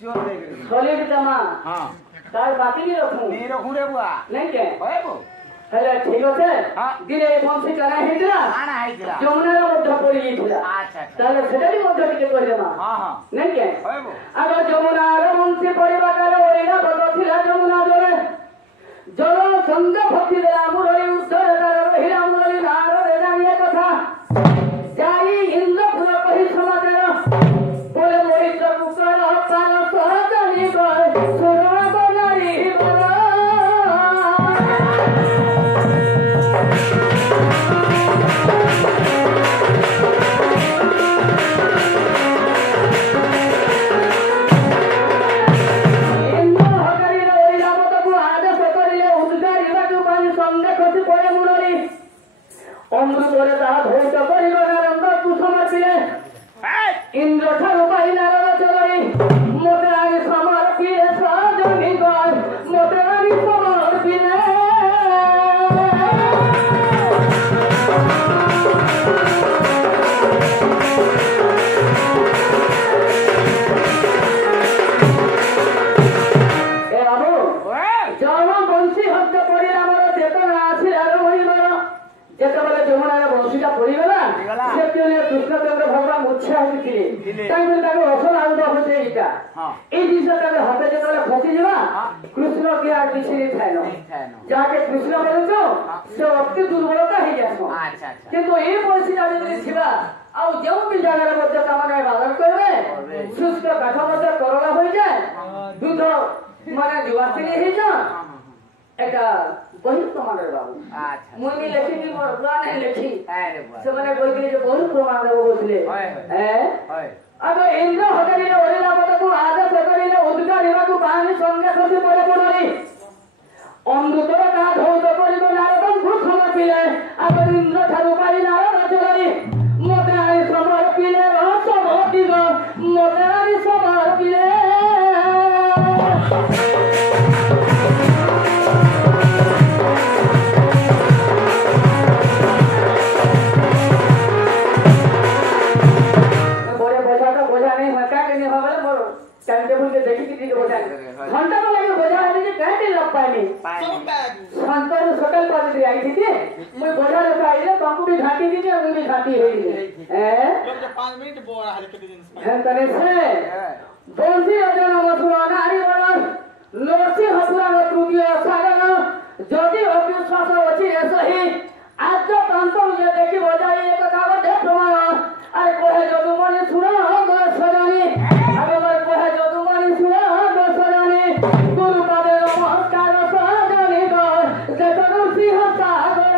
सॉलिड जमा हां तार बाकी नहीं रखूं रे बुआ नहीं के होय बो हेले ठीक আছে हां দিলে বংশী কানা হেইতলা কানা হেইতলা যমুনার মধ্যে পড়ি গিয়েছিলা আচ্ছা তাহলে সেটাই মধ্যে টিকে কই দেবা हां नहीं के होय बो আগে যমুনার বংশী পরিবা কালে ওইনা বদছিলা যমুনা জলে জল সঙ্গ ভক্তি দেলা মুরলি উত্তর তার রহিলা মুরলি নার রে জানিয়ে কথা যাই ইন্দ্র পুর কহি সমাচার বলে মরিচ পুকার পার সহজনি কর সুরণ বনারি বলা অমৃতরে তাহা ধৈর্য করিবার আনন্দ কুসমার্পিলে ইন্দ্র ঠারু পাইনার চলরি মোটে আগে সমর্পিলে সজনী গণ মোটে আগে সমর্পিলে এ বাবু জন বংশী হত্যা করি আমার চেতনা আছে আর মরিবার যেতবেলে যমুনার বংশীটা পড়িগলা সেতবেলে কৃষ্ণচন্দ্র ভগবান উৎসাহ দিলে তাই বলে তাকে অসল আনন্দ হচ্ছে এইটা এই জিনিসটা তাকে হাতে যেতবেলে ফসি যাবা কৃষ্ণ কি আর কিছু থাই না যাকে কৃষ্ণ বলছ সে অতি দুর্বলতা হয়ে যাস কিন্তু এই পরিস্থিতি যদি ছিলা ଆଉ ଯେଉଁ ବି ଜାଗାରେ ମଧ୍ୟ ତାମାନେ ବାଦନ କରିବେ ଶୁଷ୍କ କାଠ ମଧ୍ୟ କରଣା ହୋଇଯାଏ ଦୁଧ ମାନେ ଯୁବାସ୍ତ୍ରୀ ହେଇଯାଏ এটা বহি প্রমাণ বাবু মুই নি লেখিনি মোর প্রাণে লেখি সেমানে কইলি যে বহু প্রমাণ দেব বলছিলে আগে ইন্দ্র হঠাৎ ওরিলা মতকু আজ সকলিলে উদ্গারিবাকু পানি সঙ্গে খসি পড়ে পড়ি অমৃতর কা ধৌত করিব নারদ সমর্পিলে আগে ইন্দ্র ঠারু পাই নারদ চলরি মতে আই সমর্পিলে রসমতিগ মতে আই সমর্পিলে घंटा तो लगे बोझा है जे कैसे लग पाएनी संतर सकल पास दी आई थी मैं बोझा लेके आइले बापू भी घाटी दी मैं भी घाटी है लोग जो 5 मिनट बोरा हल्के दिन है तने से बोलसी राजा मसुरा नारी बना लोसी हसुरा न त्रुटिया सागन যদি অবিশ্বাস আছে সহি আজ তন্ত যে দেখি बोझा ये কথা দে প্রমাণ আরে কোহে যদুমণি শুনো গো সজনী আগে মর কোহে যদুমণি শুনো গো সজনী গুরু পাদে নমস্কার সজনী গো দেখো সিংহ সাগর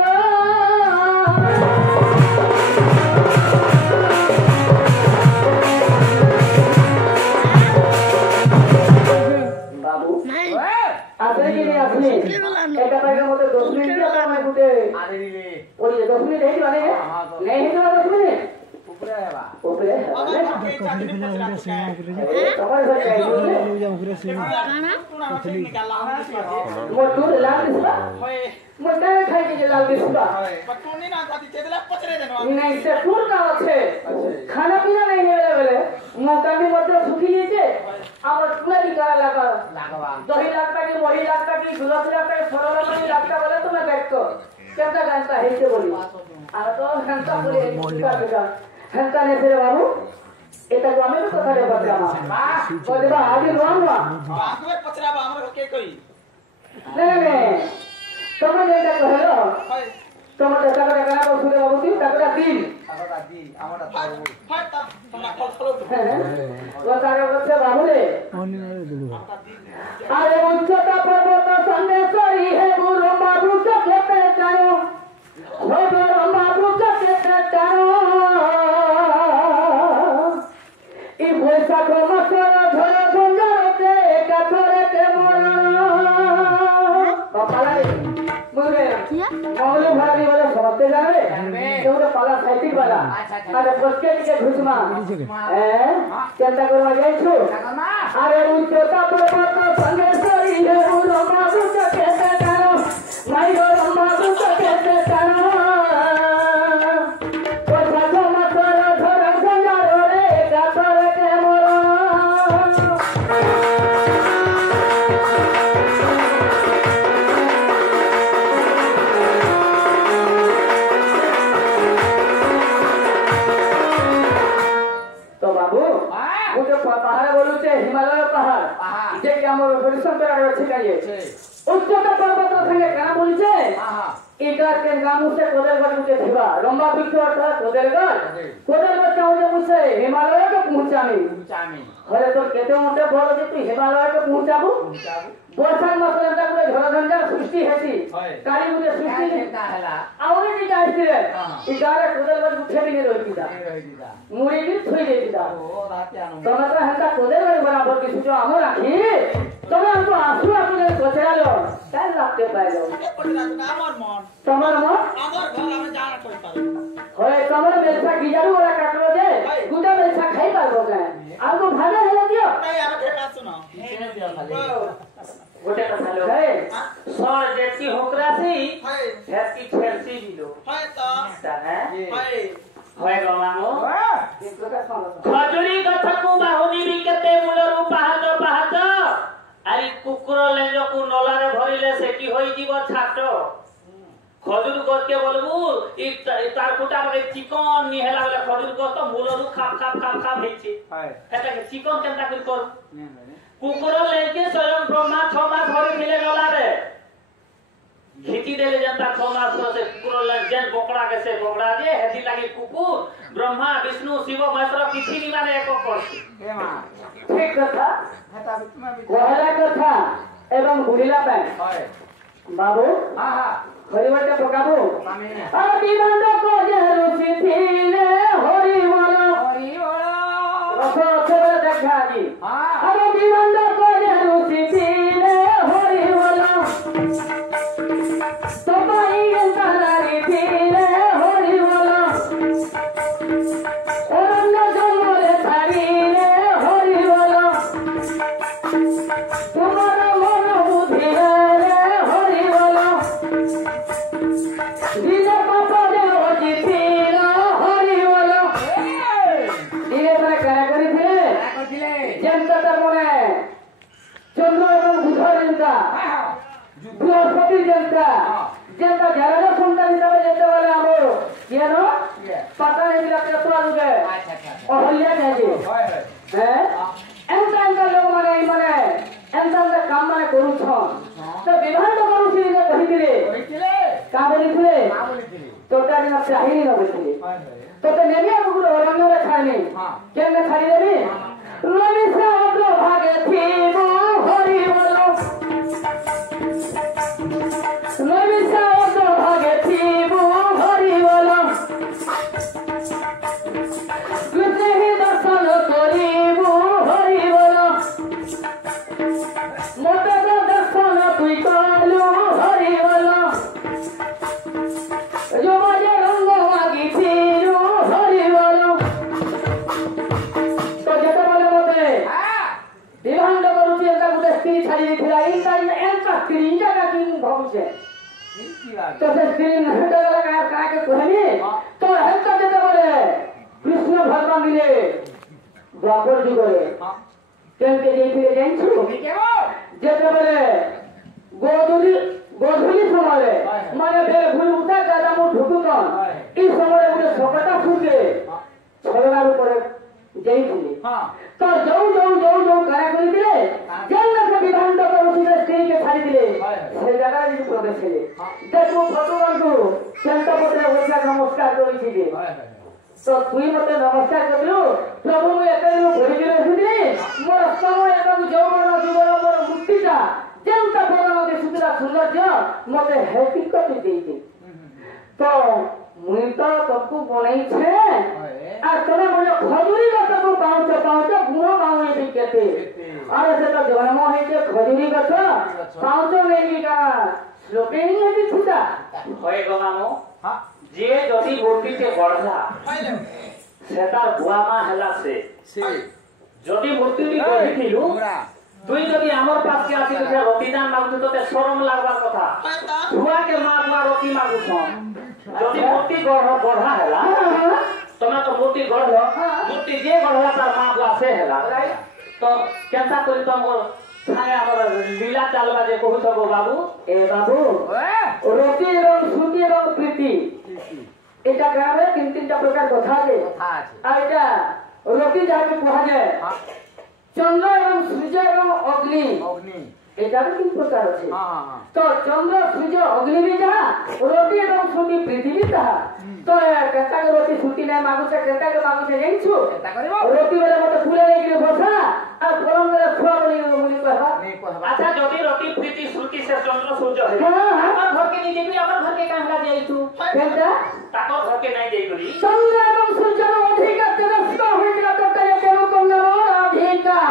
বাবু আপনি কি আপনি এটা পাইলে মতে 10 মিনিট দিয়ে আমি গুটে আরে দিলে ওই 10 মিনিট হেই মানে নেই হেই 10 মিনিট ऊपर है बा ऊपर है তোমার ঘর যাই ऊपर से কানা মোটুর লাল দিসবা মোটা খাই के লাল দিসবা पटोनी ना कति चेदला पचरे देनो नहीं से टूर का আছে खाना पीना नहीं है बेले मौका भी मत सुखी लीजिए আমার পুরা भी करा লাগবা दही लगता कि वही लगता कि दूध लगता कि सरल नहीं लगता बोले तुम्हें देखो कैसा जानता है से बोली आ तो घंटा पूरे का হেনকা নেছে বাবু এটা তো আমি কথা রে বাবা বলবা আগে রোয়া আগে পচরাবা আমরা কে কই নে নে তুমি যেটা কইলো তোমার টাকা টাকা না বসুরে বাবু তুই টাকা দিন আমরা ফাট তোমরা কল ফলো ও তারে বলছে বাবু রে আরে উচ্চতা পর্বত সঙ্গে সরি হে গুরু বাবু কে জানো ও গুরু বাবু কে জানো বৈশাখ মাসের ঝড় ঝঞ্ঝারতে কাঠরেতে মহলে ভাড়ি বলে সমস্ত জানবে কেউটা পালা সাইকেল বালা আরে বসকে দিকে ঘুষমা চিন্তা করবা যাইছো আরে উচ্চতা পর্বত সঙ্গে সরি হে রমা বুঝে কেতে জানো নাই গো রমা বুঝে কেতে জানো বৈশাখ মাসের ঝড় ঝঞ্ঝারতে কাঠরেতে যে কি আমার হরিশঙ্কর আছে কাজে উচ্চতা পর্বত সঙ্গে কানা বলছে এটা কে নাম উঠে কোদের গড় উঠে থিবা লম্বা বৃক্ষ অর্থাৎ কোদের গড় চাউলে মুছে হিমালয়কে পৌঁছামি হলে তোর কেতে মধ্যে বড় যে তুই হিমালয়কে পৌঁছাবো বর্ষার মাসে একটা করে ঝড়ঝঞ্ঝার সৃষ্টি হেছি কালী মুখে সৃষ্টি আউরে যে যাইছিলে এই গারে কোদের গড় উঠে দিলে রইতিদা মুড়ি দি থই দেইতিদা তোমরা তো হেতা কোদের গড় বরাবর কিছু তো আমো রাখি তোমরা তো আসু আপনি পছালো কাল রাখতে পাইলো তোমার মন আমার ঘর আমি জানা কই পারো হয় তোমার বেলসা গিজারু ওরা কাটলো যে গুটা বেলসা খাই পারবো না আর তো ভালো হেলে দিও নাই আর ঠেকা শুনো ছেড়ে দিও খালি গোটে কথা লো হে সর যেতি হোকরাসি হয় হেতি ছেলসি দিলো হয় তো হ্যাঁ হয় গমাঙ্গো খজুরি কথাকু বাহুনি বিকেতে মূলরু পাহাজ পাহাজ আরি কুকুর লেঞ্জকু নলারে ভরিলে সে কি হই জীব ছাট খজুর গছকে বলবু তার ফুটা মানে চিকন নি হেলা বলে খজুর গছ তো মূলরু খাপ খাপ খাপ খাপ হইছে এটাকে চিকন কেনটা করি কর কুকুর লেঞ্জকে স্বয়ং ব্রহ্মা 6 মাস ভরি মিলে নলারে ঘিটি দেলে যেটা 6 মাস সে কুকুর লেঞ্জ যেন বকড়া গেছে বকড়া যে হেদি লাগি কুকুর ব্রহ্মা বিষ্ণু শিব মহেশ্বর কিছু নি মানে এক করছে এ মা ঠিক কথা কহলা কথা এবং বুড়িলা পায় বাবু হরিবলটা পকাবো আর বিমান্ড কো যে রুচি থিলে হরিবল রস অক্ষর দেখা দি আর বিমান্ড কো যে রুচি থিলে হরিবল তোমাই গন্তারি থিলে হরিবল অরণ্য জঙ্গলে ছাড়িলে হরিবল তোমার মন বুদ্ধি হরিবল দিলে পাপরে অজিছিল হরিবল দিলে তারা কারা করেছিলে যেমন তার মনে চন্দ্র এবং বুধ যেমতা বৃহস্পতি যেমতা ঝাড়ার সন্তান হিসাবে যেতে বলে আমার কেন পাতা নেই যুগে অহল্যা নেই হ্যাঁ এমতা এমতা লোক মানে মানে এমতা এমতা কাম মানে করুছ তো বিবাহ তো করুছি যে কহিছিলে কা বলিছিলে তোটা যেন চাহিনি না বলিছিলে তোতে নেবি কুকুর অরণ্যরে খাইনি কেমনে ছাড়ি দেবি রবি সাহায্য ভাগে থিব হরি বল রবি সাহায্য ভাগে থিব হরি বল কৃষ্ণহি দর্শন করিব হরি বল মতে দর্শন তুই কলু হরি বল যমাজে রঙ্গ মাগিছিল হরি বল তো যেটা বলে মতে বিভান্ড করুছি একটা গোটে স্ত্রী ছাড়ি দিয়েছিলা একটা স্ত্রী জায়গা কিন ভাবছে তো সে স্ত্রী কাকে কহেনি তো হেলটা যেতে বলে কৃষ্ণ ভগবান দিলে দ্বাপর যুগরে কেমকে যেইছিলে জানছো যেতে বলে গধূলি সময়ে মানে বের ভুল উঠা গাদা মু ঢুকুতন এই সময়ে গোটে সকটা ফুটে ছলনার উপরে যাইছিলে তো যৌ কারা করিছিলে যেন সে বিভান্ড করুছিলে স্ত্রীকে ছাড়ি দিলে সে জায়গায় যদি প্রবেশ হেলে দেখু ফটোবন্ধু চেন্তপত্রে বসে নমস্কার করেছিলে তো তুই মতে নমস্কার করলু প্রভু মু এতে দিন ঘুরিকি রয়েছিলি মোর সময় এবং যৌবন জীবন মোর মুক্তিটা যেমতা বরণ দিশুଥିଲା সৌন্দর্য মতে হেতি করি ଦେଇଛି তো মুই তো তোকে বনাইছে আর তোমরা বলে খজুরি গছକୁ পাউছ পাউছ গুণ পাউনি কেতে আরে সেটা জন্ম হইছে খজুরি গছ পাউছ নেই কা শ্লোকেই হেতি ছুটা হয় গো মামু যে যদি মূর্তিতে গড়লা সেটার বুয়া মা হেলা সে যদি মূর্তিটি গড়িছিলু তুই যদি আমার পাশে আসিল যে রতিদান মাগুছ তোতে শরম লাগবার কথা ছুয়াকে মা বুয়া রতি মাগুছ যদি মূর্তি গড়া হেলা তোমরা তো মূর্তি গড়ল মূর্তি যে গড়লা তার মা বুয়া সে হেলা তো কেনতা করি তোমার সাথে আমার লীলা চালবা যে কহুছ গো বাবু এ বাবু রতি এবং শ্রুতি এবং প্রীতি এটা গ্রামে তিনটা প্রকার কথা আছে আর এটা রতি যাকে কুহা যায় চন্দ্র এবং সূর্য এবং অগ্নি অগ্নি এটা তো তিন প্রকার আছে হ্যাঁ তো চন্দ্র সূর্য অগ্নি বি যাহা রতি এবং শ্রুতি পৃথিবী তাহা তো কেতাকে রতি শ্রুতি নাই মাগুছে কেতাকে মাগুছে জানিছু এটা করিব রতি বেলে মতে ফুলে নেইকি বসা আর পরঙ্গরে খুয়া বলি মুনি কহবা নেই কহবা আচ্ছা যদি রতি প্রীতি শ্রুতি সে চন্দ্র সূর্য হয় হ্যাঁ আমার ঘরকে নিয়ে যাবি আমার ঘরকে কাহলা যাইতু কেনটা তাকর ঘরকে নাই যাই করি চন্দ্র এবং সূর্যর অধিকার তেজস্ব হইছিল তত্ত্বে কেউ কন্যা অধিকার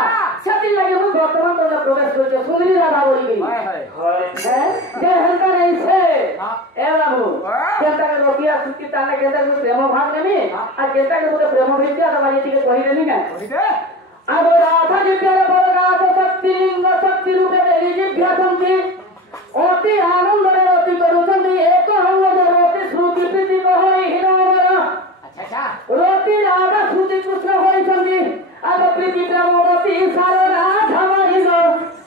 সেটি লাগে মু বর্তমান তোমরা প্রবেশ করছে সুন্দরী রাধা বলিবি হয় হয় হয় হ্যাঁ যে হেলকা রইছে হ্যাঁ। এ বাবু কেনটাকে রকিয়া সুতি তানে কেনটাকে প্রেম ভাগ নেবি আর কেনটাকে মতে প্রেম ভিত্তি আর বাড়ি থেকে কহি দেবি না করিবে আর রাধা জিজ্ঞাসা বরগাত শক্তি লিঙ্গ শক্তি রূপে দেবী জিজ্ঞাসন্তি অতি আনন্দরে রতি করুଛନ୍ତି এক অঙ্গ রতি শ্রুতি প্রীতি কহই হিরণর আচ্ছা আচ্ছা রতি রাধা শ্রুতি কৃষ্ণ হইଛନ୍ତି আর প্রীতি প্রেম রতি সার রাধা মাহিল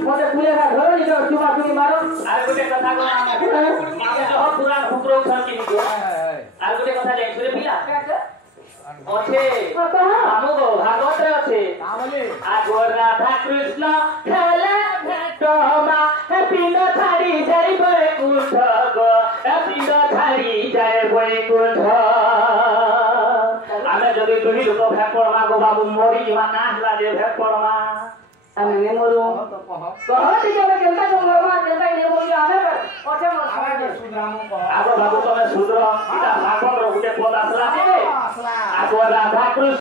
মতে ফুলে না ধরে নিল চুমা চুমি মারো আর গোটে কথা কোন আমি সহ পুরাণ শুক্র ঘর কি নিব আর গোটে কথা যাই শুনে পিলা আছে আমো ভাগবত রে আছে তা বলি আগর রাধা কৃষ্ণ খেলে ভেটমা পিণ্ড ছাড়ি যাই বৈকুণ্ঠ গো পিণ্ড ছাড়ি যাই বৈকুণ্ঠ ଆମେ ଯଦି ଦୁହି ଲୋକ ଭେଟ ପଡ଼ମା ଗୋ ବାବୁ ମରି ଯିବା ନା ହେଲା ଯେ ଭେଟ ପଡ଼ମା ଆମେ ନେମରୁ କହ କହ ଟିକେ କେନ୍ତା କମରବା କେନ୍ତା ନେମରୁ ଆମେ ଅଛେ ଆମେ ମର ସୁଦ୍ରାମ କହ ଆଗ ବାବୁ ତମେ ଶୁଦ୍ର ଏଟା ଭାଗବତର ଗୋଟେ ପଦ ଆସିଲା ଯେ আসলা ଆଗ ରାଧା କୃଷ୍ଣ